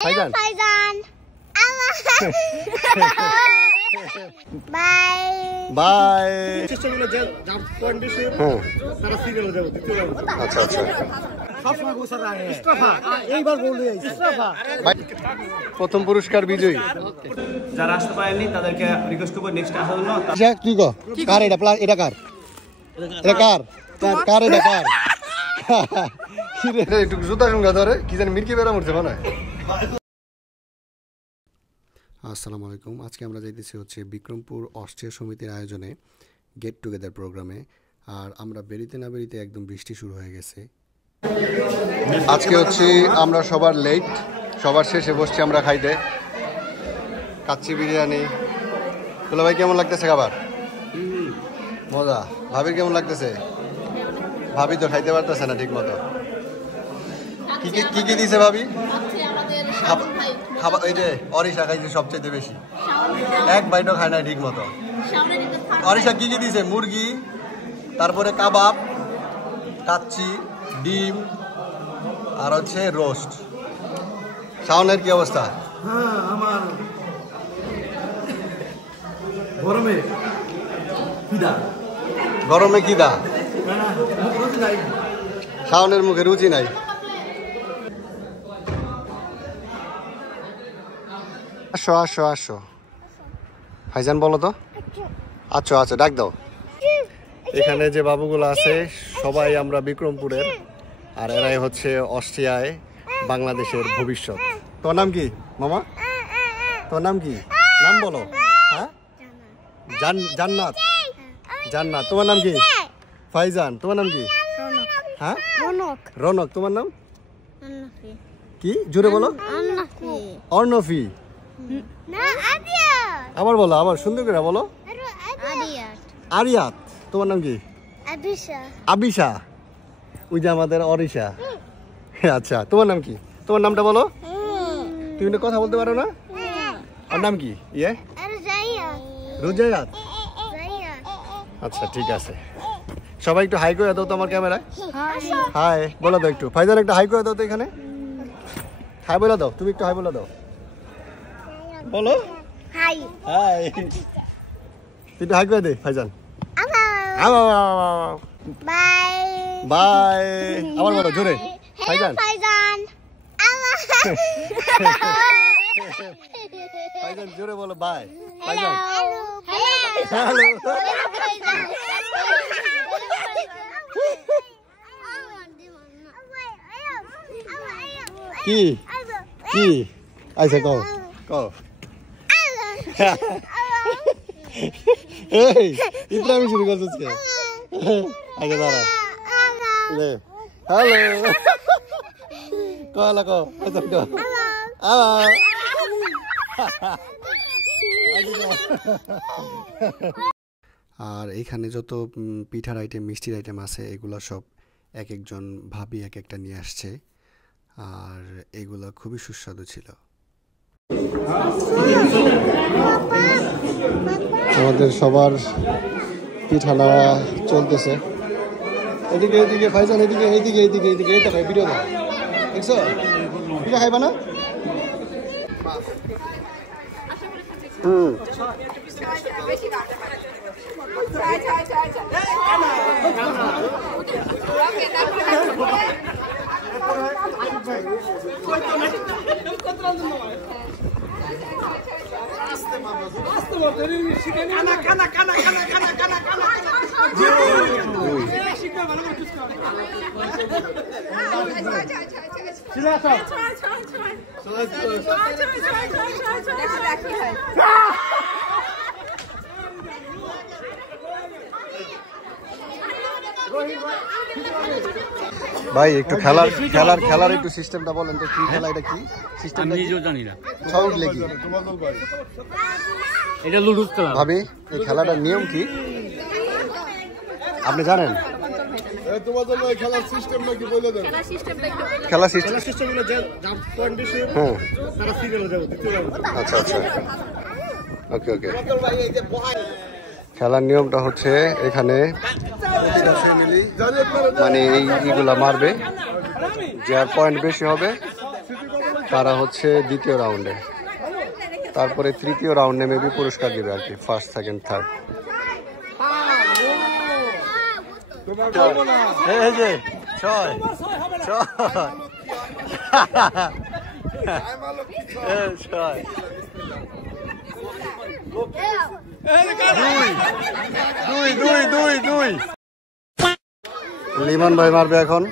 Faizan. Bye. Bye. আচ্ছা আচ্ছা প্রথম পুরস্কার বিজয়ী যারা আসতে পারেনি তাদেরকে রিকোয়েস্ট করব নেক্সট আসার জন্য। কি গো কার এটা প্লাস এটা কার এটা কার কার এটা কার একটু জুতা সঙ্গে ধরে কি জানি মির্কি বেড়া মরছে মনে হয়। আসসালামু আলাইকুম। আজকে আমরা যাইতেছি হচ্ছে বিক্রমপুর অস্ট্রিয়া সমিতির আয়োজনে গেট টুগেদার প্রোগ্রামে। আর আমরা বেরিতে না বেরিতে একদম বৃষ্টি শুরু হয়ে গেছে। আজকে হচ্ছে আমরা সবার লেট, সবার শেষে বসছি আমরা খাইতে। কাচ্চি বিরিয়ানি। তোলা ভাই কেমন লাগতেছে খাবার? মজা। ভাবির কেমন লাগতেছে? ভাবি তো খাইতে পারতেছে না ঠিক মতো। কি কি কি দিছে ভাবি? খাবার এই যে অরিশা খাইছে সবচেয়ে বেশি, এক বাইটও খায় না ঠিক মতো। অরিশা কি কি দিছে? মুরগি, তারপরে কাবাব, কাচ্চি, ডিম আর হচ্ছে রোস্ট। শাওনের কি অবস্থা? আমার গরমে কি দা? শাওনের মুখে রুচি নাই। আসো আসো আসো ভাইজান বলো তো। আচ্ছা আচ্ছা ডাক দাও। এখানে যে বাবুগুলো আছে সবাই আমরা বিক্রমপুরের, আর এরাই হচ্ছে অস্ট্রিয়ায় বাংলাদেশের ভবিষ্যৎ। তোর নাম কি মামা? তোর নাম কি? নাম বলো। হ্যাঁ জান্নাত। জান্নাত। তোমার নাম কি? ফাইজান। তোমার নাম কি? হ্যাঁ রনক। তোমার নাম কি? জোরে বলো। অর্ণফি। আবার বলো, আবার সুন্দর করে বলো। আরিয়াত। তোমার নাম কি? আবিশা। ওই যে আমাদের অরিশা। আচ্ছা তোমার নাম কি? তোমার নামটা বলো। তুমি তো কথা বলতে পারো না। আর নাম কি? ইয়ে রুজায়াত। আচ্ছা ঠিক আছে, সবাই একটু হাই করে দাও তো আমার ক্যামেরায়। হাই বলে দাও একটু। ফাইজান একটা হাই করে দাও তো এখানে। হাই বলে দাও, তুমি একটু হাই বলে দাও। বলো হাই। হাই একটু হাই করে দে ফাইজান। Bye bye. আবার বলো জোরে। ফাইজান ফাইজান জোরে বলো বাই। ফাইজান হ্যালো। কি কি আচ্ছা কও কও। এই ইতরামি শুরু করছিস কে? আগে দাঁড়া লে। হ্যালো কলা কও। আচ্ছা কও আর এখানে যত পিঠার আইটেম মিষ্টির আইটেম আছে এগুলো সব এক একজন ভাবি এক একটা নিয়ে আসছে, আর এগুলো খুবই সুস্বাদু ছিল। আমাদের সবার পিঠা নেওয়া চলতেছে। এদিকে এদিকে ফাইজান এদিকে এইদিকে এইদিকে এইদিকে এইটা খাই ভিডিও দাও। দেখছো পিঠা খাইবা না? ভাই একটু খেলার একটু সিস্টেমটা বলেন তো। কি খেলা এটা? কি সিস্টেম? আমি নিজেও জানি না। সাউন্ড লেগে এটা লুডুস খেলা। ভাবি এই খেলাটার নিয়ম কি আপনি জানেন? খেলার সিস্টেমটা কি বলে দেন। খেলার সিস্টেম হলো যে যার পয়েন্ট বেশি তারা সিরিয়ালে যাবে। আচ্ছা আচ্ছা ওকে ওকে। খেলার নিয়মটা হচ্ছে এখানে মানে এইগুলা মারবে, যার পয়েন্ট বেশি হবে তারা হচ্ছে দ্বিতীয় রাউন্ডে, তারপরে তৃতীয় রাউন্ডে মেবি পুরস্কার দিবে আর কি, ফার্স্ট সেকেন্ড থার্ড। এই যে ছয় ছয় ছয় দুই দুই দুই দুই। লিমন ভাই মারবে এখন,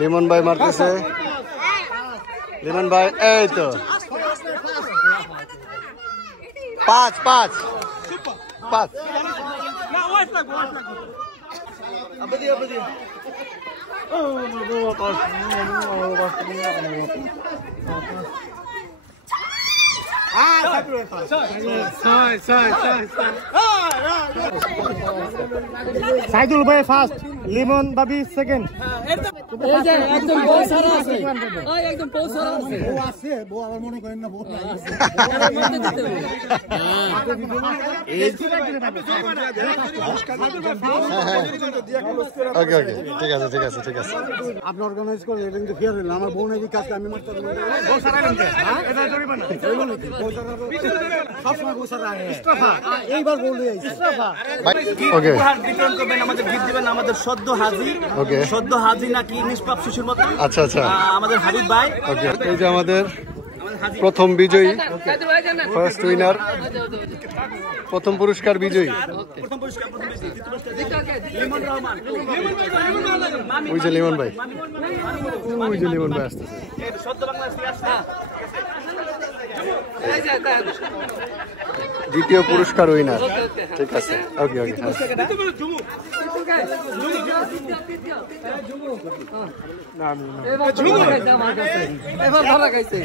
লিমন ভাই মারতেছে, লিমন ভাই এই তো 5 5 5। সাইদুল ভাই ফার্স্ট, লিমন বাবি সেকেন্ড। এই যে একদম বউ সারা আছে, ওই একদম বউ সারা আছে, বউ আছে, বউ আবার মনে করেন না বউ নাই আছে। ওকে ওকে ঠিক আছে ঠিক আছে ঠিক আছে। আপনি অর্গানাইজ করে এটা কিন্তু ফেয়ার হইল, আমার বউ নাই কাজকে আমি মারতে পারবো না। বউ সারা নেন হ্যাঁ, এটা জরিমানা না, জরিমানা নাকি? বউ সারা সব সময় বউ সারা আয় ইস্তফা, এইবার বউ লই আইছে ইস্তফা। ওকে উপহার বিতরণ করবেন, আমাদের গিফট দিবেন আমাদের সদ্য হাজির, ওকে সদ্য হাজির নাকি নিষ্পাপ শিশুর মতো আচ্ছা আচ্ছা আমাদের হাবিব ভাই। ওকে এই যে আমাদের প্রথম বিজয়ী, ফার্স্ট উইনার, প্রথম পুরস্কার বিজয়ী প্রথম পুরস্কার, প্রথম লিমন রহমান, ওই যে লিমন ভাই, ওই যে লিমন ভাই আসতেছে। সদ্য বাংলাদেশ থেকে আসছে। দ্বিতীয় পুরস্কার উইনার, ঠিক আছে ওকে ওকে। এবার ধরা খাইছে।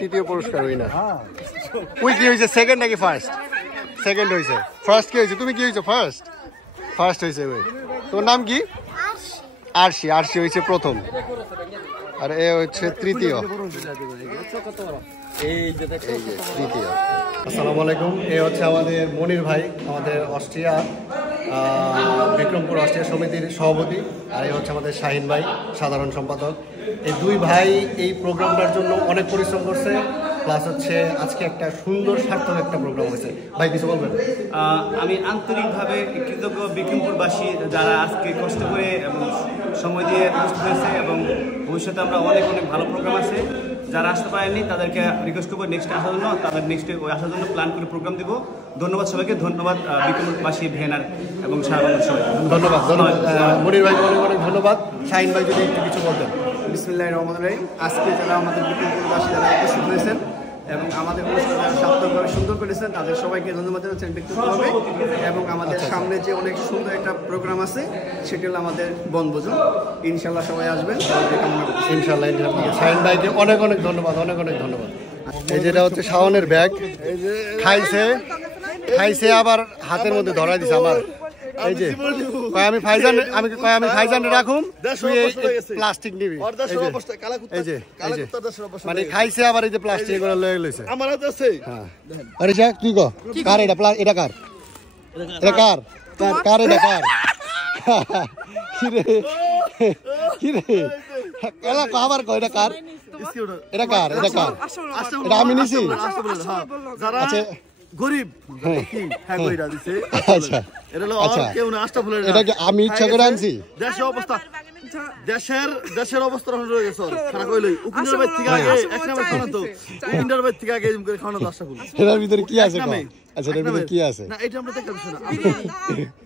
তৃতীয় পুরস্কার উইনার। ওই কি হয়েছে, সেকেন্ড নাকি ফার্স্ট? সেকেন্ড হয়েছে। ফার্স্ট কি হয়েছে? তুমি কি হয়েছে? ফার্স্ট ফার্স্ট হয়েছে। ওই তোর নাম কি? আরশি। আরশি হয়েছে প্রথম, আর এ হচ্ছে তৃতীয়। তৃতীয়। আসসালামু আলাইকুম। এ হচ্ছে আমাদের মনির ভাই, আমাদের অস্ট্রিয়া বিক্রমপুর অস্ট্রিয়া সমিতির সভাপতি, আর এই হচ্ছে আমাদের শাহিন ভাই, সাধারণ সম্পাদক। এই দুই ভাই এই প্রোগ্রামটার জন্য অনেক পরিশ্রম করছে, প্লাস হচ্ছে আজকে একটা সুন্দর সার্থক একটা প্রোগ্রাম হয়েছে। ভাই কিছু বলবেন? আমি আন্তরিকভাবে কৃতজ্ঞ বিক্রমপুরবাসী যারা আজকে কষ্ট করে এবং সময় দিয়ে উপস্থিত হয়েছে, এবং ভবিষ্যতে আমরা অনেক অনেক ভালো প্রোগ্রাম আছে। যারা আসতে পারেননি তাদেরকে রিকোয়েস্ট করবো নেক্সটে আসার জন্য, তাদের নেক্সটে আসার জন্য প্ল্যান করে প্রোগ্রাম দিব। ধন্যবাদ সবাইকে, ধন্যবাদ বিক্রমপুরবাসী ভেনার এবং সারা বাংলার সবাই ধন্যবাদ। ধন্যবাদ মনির ভাই, অনেক অনেক ধন্যবাদ। শাহিন ভাই যদি একটু কিছু বলতেন। বিসমিল্লাহির রহমানির রহিম। আজকে যারা আমাদের বিক্রমপুরবাসী যারা উপস্থিত হয়েছেন এবং আমাদের অনুষ্ঠান সার্থকভাবে সুন্দর করেছেন, তাদের সবাইকে ধন্যবাদ জানাচ্ছেন ব্যক্তিগতভাবে। এবং আমাদের সামনে যে অনেক সুন্দর একটা প্রোগ্রাম আছে, সেটি হলো আমাদের বনভোজন। ইনশাল্লাহ সবাই আসবেন, সবাইকে কামনা করছি। ইনশাল্লাহ ইনশাল্লাহ। শাহিন ভাইকে অনেক অনেক ধন্যবাদ, অনেক অনেক ধন্যবাদ। এই যেটা হচ্ছে শাওনের ব্যাগ, খাইছে খাইছে আবার হাতের মধ্যে ধরাই দিছে আমার। এই যে আমি ফাইজান রাখুম, তুই এই প্লাস্টিক নিবি। এই যে মানে খাইছে আবার এই যে প্লাস্টিক এগুলো লয়ে লইছে আমার হাতে আছে। হ্যাঁ আরে যা কি গো, কার এটা? এটা কার? এটা কার? কার এটা কার? কি রে কি রে এলা আবার কই এটা কার? এটা কার? এটা কার? এটা আমি নিছি। আচ্ছা গরিব হ্যাঁ কইরা দিছে। আচ্ছা এটা হলো আর কেউ না, আষ্টা ফুলের। এটা কি আমি ইচ্ছা করে আনছি? দেশের অবস্থা, দেশের অবস্থা রয়ে গেছে খারাপ হইলই। উকিনের বাইর থেকে আগে এক নাম্বার খাওয়ানো তো, উকিনের বাইর থেকে আগে এরকম করে খাওয়ানো তো আষ্টা ফুল। এটার ভিতরে কি আছে? আচ্ছা এটার ভিতরে কি আছে? না এটা আমরা দেখতে পাচ্ছি না।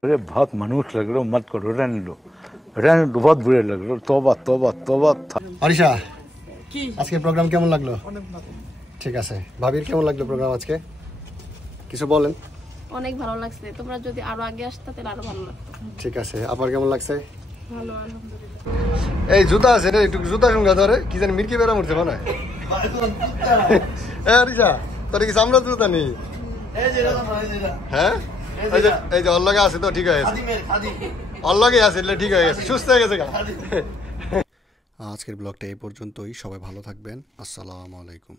अरे बहुत मनुष्य लग रहे हो, मत करो, रहने दो बहुत बुरे लग रहे हो। तौबा तौबा तौबा। অরিশা আজকে প্রোগ্রাম কেমন লাগলো? ঠিক আছে। ভাবির কেমন লাগলো প্রোগ্রাম আজকে? কিছু বলেন। অনেক ভালো লাগছে, তোমরা যদি আরো আগে আসতে তাহলে আরো ভালো লাগতো। ঠিক আছে। আপনার কেমন লাগছে? ভালো, আলহামদুলিল্লাহ। এই জুতা আছে রে, একটু জুতা সঙ্গে ধরে কি জানি মির্কি বেড়া মরছে মনে হয়। অরিশা তোর কি সামনে জুতা নেই? হ্যাঁ এই যে অল্লগে আছে তো, ঠিক হয়ে গেছে। অল্লগে আছে ঠিক হয়ে গেছে, সুস্থ হয়ে গেছে। আজকের ব্লগটা এই পর্যন্তই। সবাই ভালো থাকবেন। আসসালামু আলাইকুম।